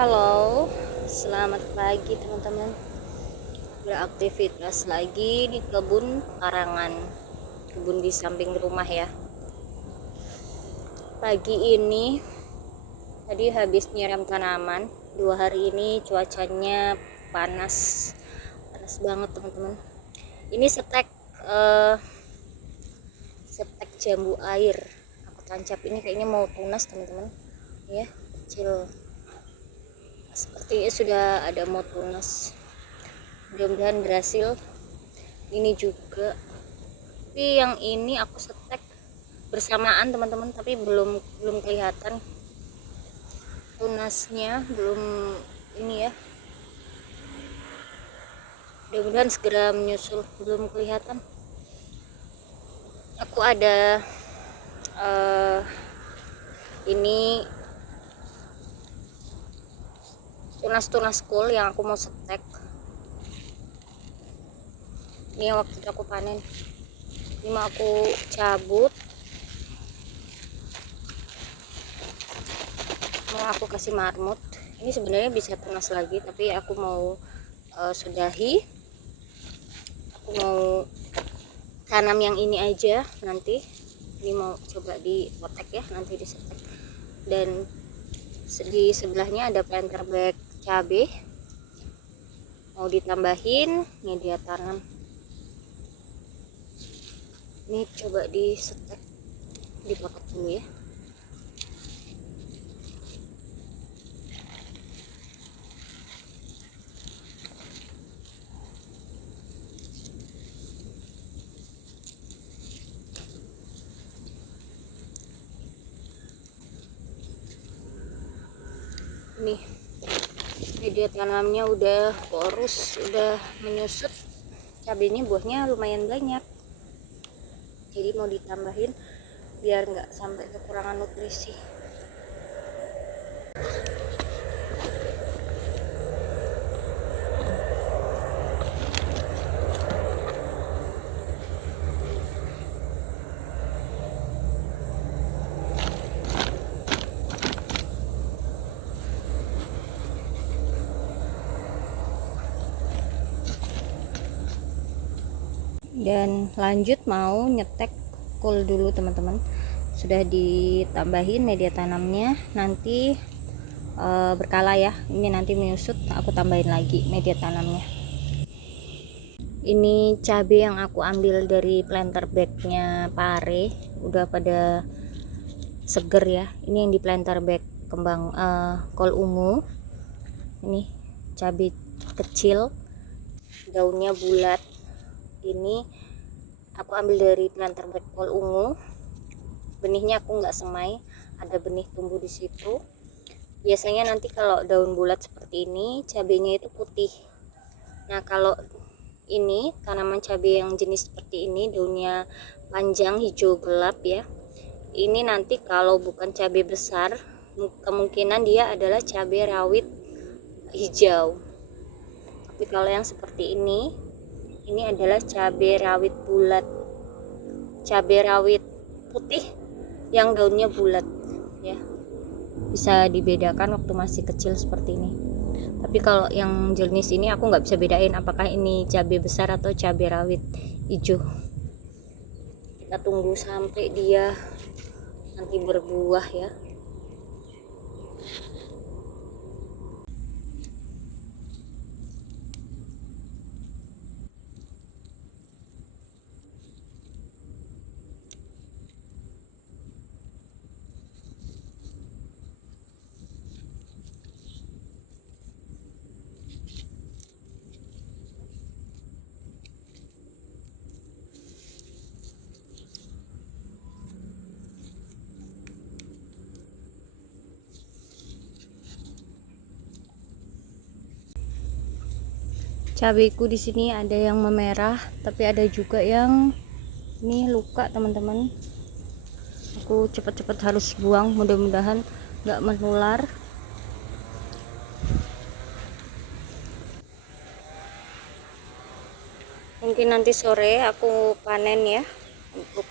Halo, selamat pagi teman-teman. Beraktivitas lagi di kebun karangan, kebun di samping rumah ya. Pagi ini tadi habis nyiram tanaman. 2 hari ini cuacanya panas, panas banget teman-teman. Ini setek jambu air. Aku tancap ini kayaknya mau tunas teman-teman. Ya, kecil. Sepertinya sudah ada mau tunas, mudah-mudahan berhasil. Ini juga, tapi yang ini aku setek bersamaan teman-teman, tapi belum kelihatan tunasnya, belum ini ya, mudah-mudahan segera menyusul. Belum kelihatan. Aku ada ini tunas kul yang aku mau setek. Ini waktu itu aku panen, ini mau aku cabut, mau aku kasih marmut. Ini sebenarnya bisa tunas lagi, tapi aku mau sudahi. Aku mau tanam yang ini aja nanti. Ini mau coba dipotek ya, nanti disetek. Dan di sebelahnya ada planter bag cabe, mau ditambahin media tanam. Ini coba disetek, dipotong dulu ya. Nih, media tanamnya udah porus, udah menyusut. Cabenya buahnya lumayan banyak, jadi mau ditambahin biar nggak sampai kekurangan nutrisi. Dan lanjut mau nyetek kul dulu teman-teman. Sudah ditambahin media tanamnya, nanti berkala ya. Ini nanti menyusut, aku tambahin lagi media tanamnya. Ini cabai yang aku ambil dari planter bagnya pare, udah pada seger ya. Ini yang di planter bag kembang kol ungu. Ini cabai kecil, daunnya bulat. Ini aku ambil dari planter bag kol ungu. Benihnya aku nggak semai, ada benih tumbuh di situ. Biasanya nanti kalau daun bulat seperti ini, cabenya itu putih. Nah, kalau ini tanaman cabai yang jenis seperti ini, daunnya panjang hijau gelap ya. Ini nanti kalau bukan cabai besar, kemungkinan dia adalah cabai rawit hijau. Tapi kalau yang seperti ini adalah cabai rawit bulat, cabai rawit putih yang daunnya bulat ya. Bisa dibedakan waktu masih kecil seperti ini. Tapi kalau yang jenis ini aku nggak bisa bedain apakah ini cabai besar atau cabai rawit hijau. Kita tunggu sampai dia nanti berbuah ya. Cabaiku di sini ada yang memerah, tapi ada juga yang ini luka teman-teman. Aku cepat-cepat harus buang, mudah-mudahan nggak menular. Mungkin nanti sore aku panen ya untuk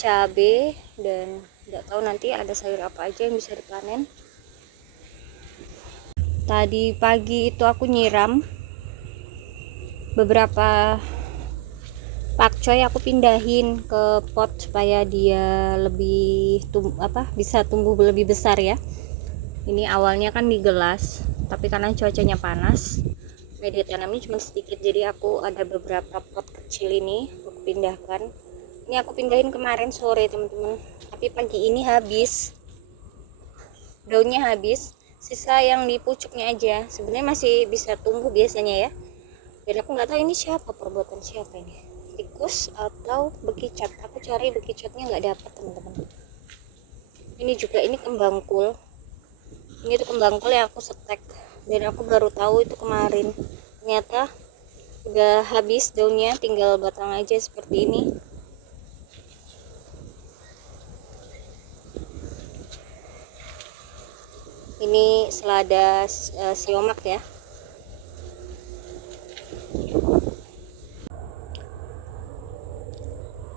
cabai, dan nggak tahu nanti ada sayur apa aja yang bisa dipanen. Tadi pagi itu aku nyiram beberapa pakcoy, aku pindahin ke pot supaya dia lebih bisa tumbuh lebih besar ya. Ini awalnya kan di gelas, tapi karena cuacanya panas, media tanamnya cuma sedikit, jadi aku ada beberapa pot kecil ini aku pindahkan. Ini aku pindahin kemarin sore teman-teman, tapi pagi ini habis, daunnya habis, sisa yang di pucuknya aja. Sebenarnya masih bisa tumbuh biasanya ya, dan aku nggak tahu ini siapa, perbuatan siapa ini, tikus atau bekicot. Aku cari bekicotnya nggak dapat teman-teman. Ini juga, ini kembang kul, ini tuh kembang kul yang aku setek, dan aku baru tahu itu kemarin, ternyata udah habis daunnya, tinggal batang aja seperti ini. Ini selada siomak ya.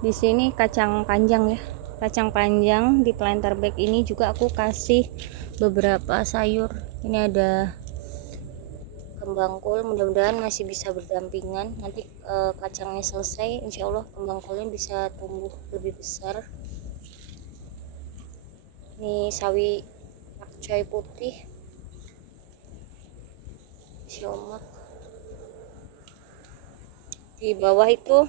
Di sini kacang panjang ya, kacang panjang di planter bag ini juga aku kasih beberapa sayur. Ini ada kembang kol, mudah-mudahan masih bisa berdampingan. Nanti kacangnya selesai, insya Allah kembang kolnya bisa tumbuh lebih besar. Ini sawi pakcoy putih, siomak. Di bawah itu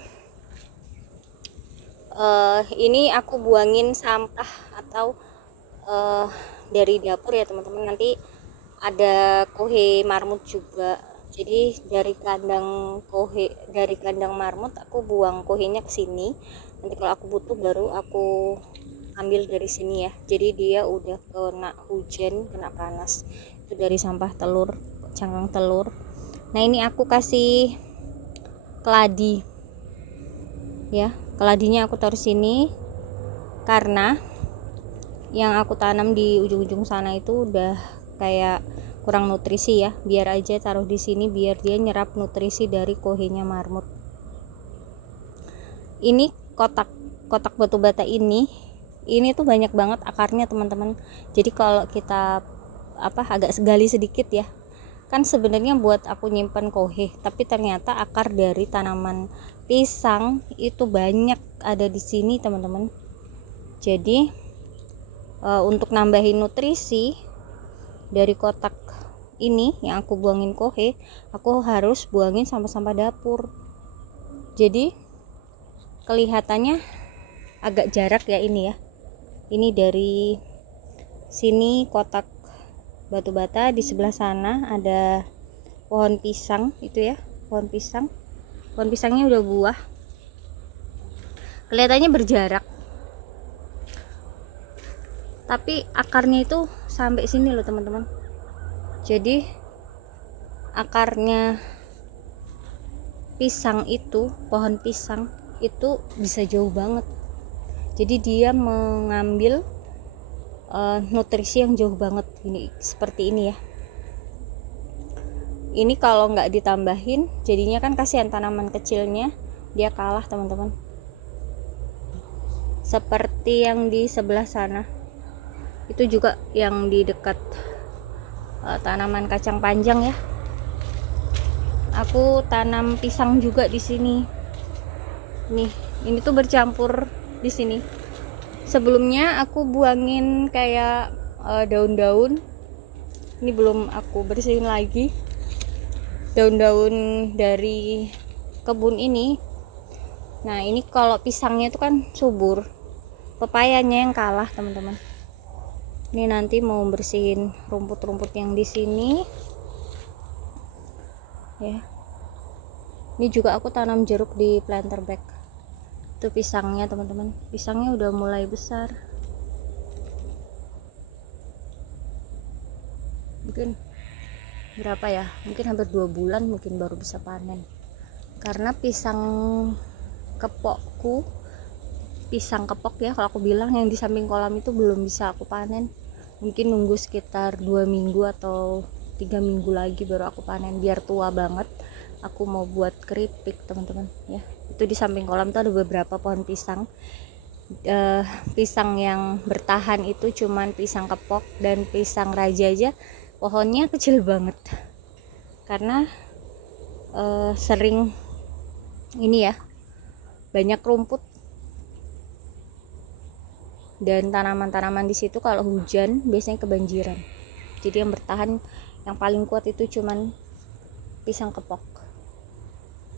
ini aku buangin sampah atau dari dapur ya teman-teman. Nanti ada kohe marmut juga, jadi dari kandang marmut aku buang kohenya ke sini. Nanti kalau aku butuh baru aku ambil dari sini ya. Jadi dia udah kena hujan, kena panas, itu dari sampah telur, cangkang telur. Nah ini aku kasih keladi ya, keladinya aku taruh sini karena yang aku tanam di ujung-ujung sana itu udah kayak kurang nutrisi ya. Biar aja taruh di sini biar dia nyerap nutrisi dari kohenya marmut. Ini kotak batu bata ini tuh banyak banget akarnya teman-teman. Jadi kalau kita agak gali sedikit ya, kan sebenarnya buat aku nyimpan kohe, tapi ternyata akar dari tanaman pisang itu banyak ada di sini teman-teman. Jadi untuk nambahin nutrisi dari kotak ini yang aku buangin kohe, aku harus buangin sampah-sampah dapur. Jadi kelihatannya agak jarak ya ini ya. Ini dari sini kotak batu bata, di sebelah sana ada pohon pisang itu ya, pohon pisangnya udah buah, kelihatannya berjarak, tapi akarnya itu sampai sini loh teman-teman. Jadi akarnya pisang itu, pohon pisang itu bisa jauh banget, jadi dia mengambil nutrisi yang jauh banget. Ini seperti ini ya. Ini kalau nggak ditambahin jadinya kan kasihan tanaman kecilnya, dia kalah teman-teman. Seperti yang di sebelah sana itu juga, yang di dekat tanaman kacang panjang ya, aku tanam pisang juga di sini. Nih ini tuh bercampur di sini. Sebelumnya aku buangin kayak daun-daun, ini belum aku bersihin lagi, daun-daun dari kebun ini. Nah ini kalau pisangnya itu kan subur, pepayanya yang kalah teman-teman. Ini nanti mau bersihin rumput-rumput yang di sini ya. Ini juga aku tanam jeruk di planter bag. Itu pisangnya teman-teman, pisangnya udah mulai besar, mungkin berapa ya, mungkin hampir 2 bulan mungkin baru bisa panen. Karena pisang kepok ya kalau aku bilang, yang di samping kolam itu belum bisa aku panen, mungkin nunggu sekitar 2 minggu atau 3 minggu lagi baru aku panen, biar tua banget aku mau buat keripik teman-teman ya. Itu di samping kolam tuh ada beberapa pohon pisang. Pisang yang bertahan itu cuman pisang kepok dan pisang raja aja pohonnya kecil banget karena sering ini ya, banyak rumput dan tanaman-tanaman di situ kalau hujan biasanya kebanjiran. Jadi yang bertahan yang paling kuat itu cuman pisang kepok.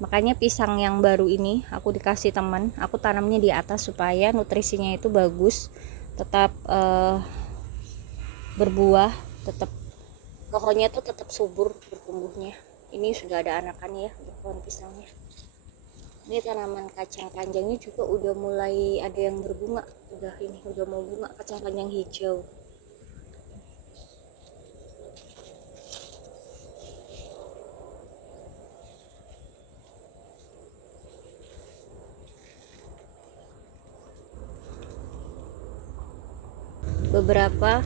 Makanya pisang yang baru ini aku dikasih teman, aku tanamnya di atas supaya nutrisinya itu bagus, tetap berbuah, tetap pohonnya tuh tetap subur bertumbuhnya. Ini sudah ada anakannya ya untuk pohon pisangnya. Ini tanaman kacang panjangnya juga udah mulai ada yang berbunga, udah mau bunga kacang panjang hijau. Beberapa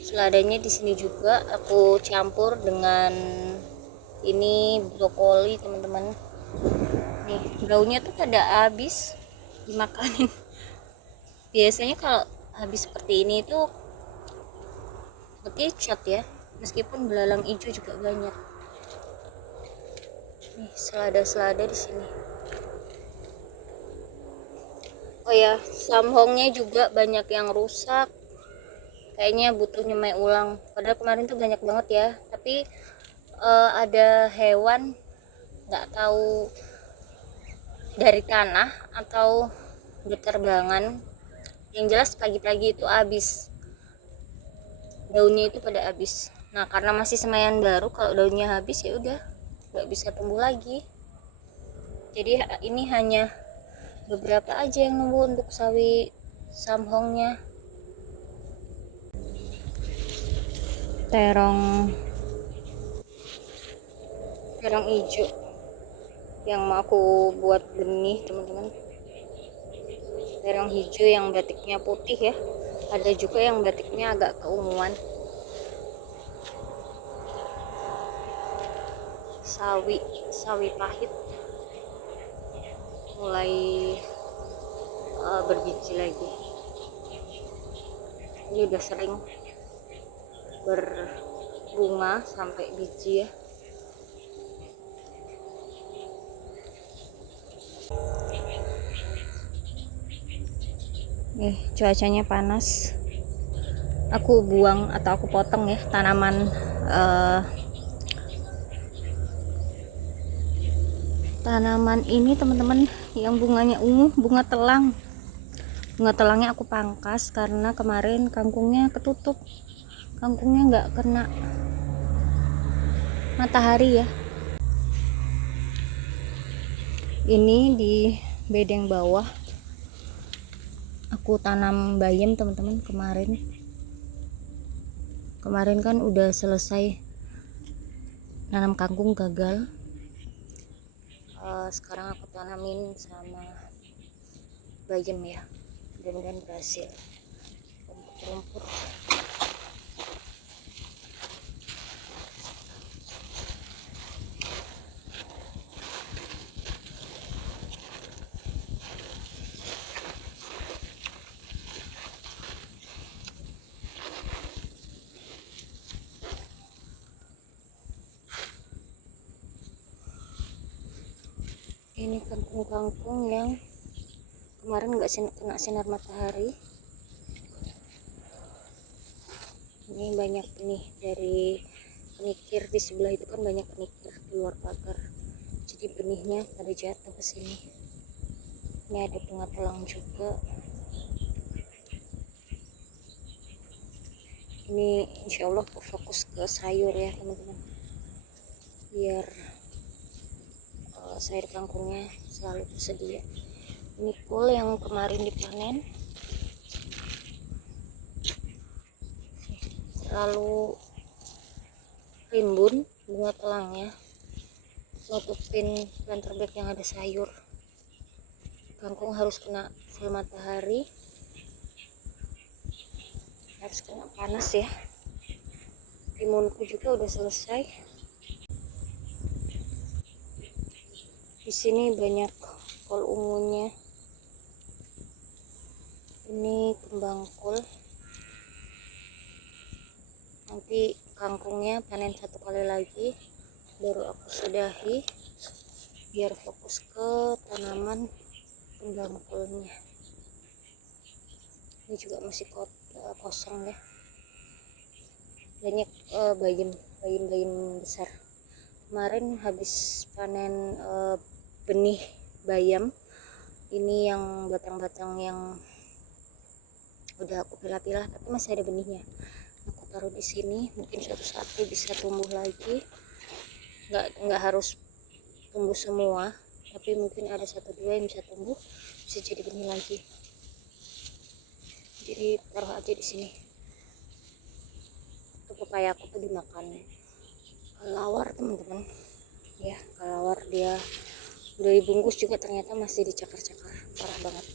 seladanya di sini juga aku campur dengan ini brokoli teman-teman. Nih daunnya tuh pada habis dimakanin. Biasanya kalau habis seperti ini tuh bekicot ya, meskipun belalang hijau juga banyak. Nih selada-selada di sini. Oh ya, samhongnya juga banyak yang rusak. Kayaknya butuh nyemai ulang. Padahal kemarin tuh banyak banget ya. Tapi ada hewan nggak tahu dari tanah atau berterbangan. Yang jelas pagi-pagi itu habis. Daunnya itu pada habis. Nah karena masih semaian baru, kalau daunnya habis ya udah nggak bisa tumbuh lagi. Jadi ini hanya beberapa aja yang nunggu untuk sawi samhongnya. Terong hijau yang mau aku buat benih teman-teman. Terong hijau yang batiknya putih ya, ada juga yang batiknya agak keunguan. Sawi pahit mulai berbiji lagi. Ini udah sering berbunga sampai biji ya. Nih cuacanya panas, aku buang atau aku potong ya tanaman ini teman-teman, yang bunganya ungu, bunga telangnya aku pangkas karena kemarin kangkungnya ketutup, kangkungnya nggak kena matahari ya. Ini di bedeng bawah aku tanam bayam teman-teman. Kemarin kan udah selesai nanam kangkung, gagal. Sekarang aku tanamin sama bayam ya, mudah-mudahan berhasil. Rumput-rumput ini kangkung-kangkung yang kemarin nggak kena sinar matahari. Ini banyak nih dari penikir di sebelah itu kan, banyak penikir di luar pagar, jadi benihnya pada jatuh ke sini. Ini ada bunga telang juga. Ini insya Allah fokus ke sayur ya teman-teman, biar sayur kangkungnya selalu tersedia. Ini kol yang kemarin dipanen, lalu rimbun bunga telangnya nutupin planter bed yang ada sayur. Kangkung harus kena full matahari, harus kena panas ya. Timunku juga udah selesai. Di sini banyak kol ungunya. Ini kembang kol. Nanti kangkungnya, panen 1 kali lagi baru aku sudahi biar fokus ke tanaman kembang kulnya. Ini juga masih kosong ya, banyak bayam besar. Kemarin habis panen benih bayam, ini yang batang-batang yang udah aku pilah-pilah tapi masih ada benihnya, aku taruh di sini, mungkin suatu saat dia bisa tumbuh lagi. Nggak harus tumbuh semua, tapi mungkin ada 1-2 yang bisa tumbuh, bisa jadi benih lagi. Jadi taruh aja di sini. Itu pepaya aku tuh dimakan kelawar teman-teman ya, kelawar. Dia udah dibungkus juga ternyata masih dicakar-cakar, parah banget.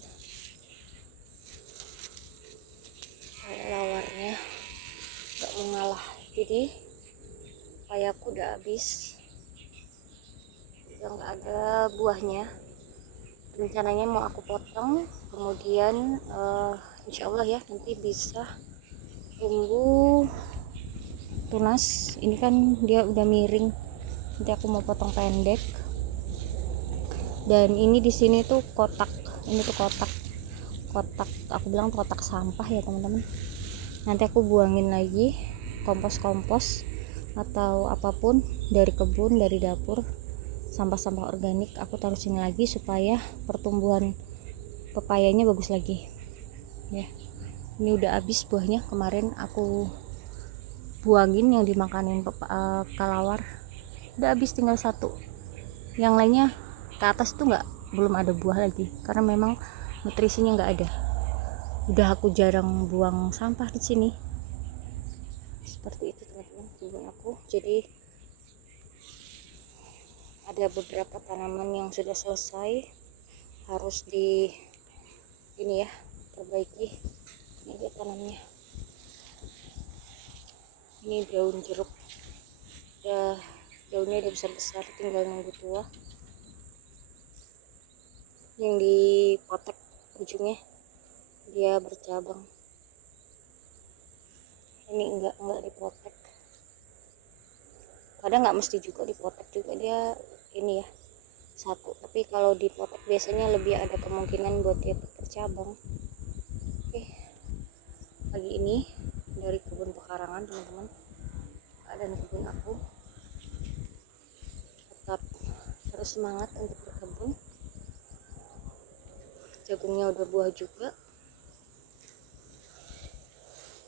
Lawarnya gak mau ngalah, jadi papayaku udah habis, udah nggak ada buahnya. Rencananya mau aku potong, kemudian insya Allah ya nanti bisa tumbuh tunas. Ini kan dia udah miring, nanti aku mau potong pendek. Dan ini di sini tuh kotak, ini tuh kotak aku bilang kotak sampah ya teman-teman. Nanti aku buangin lagi kompos atau apapun dari kebun, dari dapur, sampah-sampah organik aku taruh sini lagi supaya pertumbuhan pepayanya bagus lagi ya. Ini udah habis buahnya, kemarin aku buangin yang dimakanin kelawar, udah habis, tinggal 1. Yang lainnya ke atas tuh belum ada buah lagi karena memang nutrisinya nggak ada. Udah aku jarang buang sampah di sini. Seperti itu teman-teman kebun aku. Jadi ada beberapa tanaman yang sudah selesai, harus ini ya, perbaiki. Ini dia tanamnya. Ini daun jeruk, daunnya udah besar-besar, tinggal nunggu tua. Yang dipotek ujungnya dia bercabang, ini enggak dipotek. Kadang nggak mesti juga dipotek juga, dia ini ya 1, tapi kalau dipotek biasanya lebih ada kemungkinan buat dia bercabang. Oke, pagi ini dari kebun pekarangan teman-teman, dan kebun aku. Tetap terus semangat untuk berkebun. Jagungnya udah buah juga,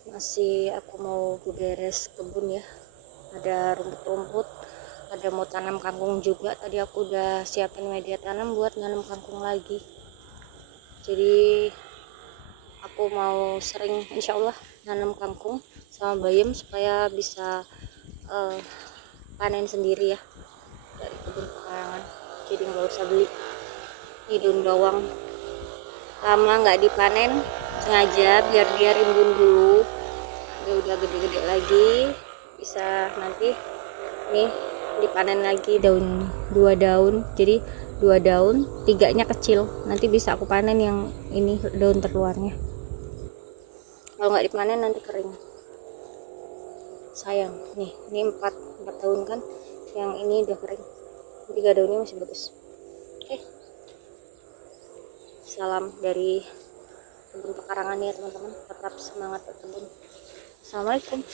masih aku mau beres kebun ya, ada rumput-rumput, ada mau tanam kangkung juga. Tadi aku udah siapin media tanam buat nanam kangkung lagi, jadi aku mau sering insya Allah nanam kangkung sama bayam supaya bisa panen sendiri ya dari kebun pekarangan, jadi nggak usah beli. Ini daun bawang lama nggak dipanen sengaja biar dia rimbun dulu, dia udah gede-gede lagi, bisa nanti nih dipanen lagi 2 daun, jadi 2 daun, 3-nya kecil, nanti bisa aku panen yang ini daun terluarnya. Kalau nggak dipanen nanti kering, sayang. Nih ini 4 daun kan, yang ini udah kering, 3 daunnya masih bagus. Oke, salam dari kebun pekarangan ya teman-teman, tetap semangat berkebun. Assalamualaikum.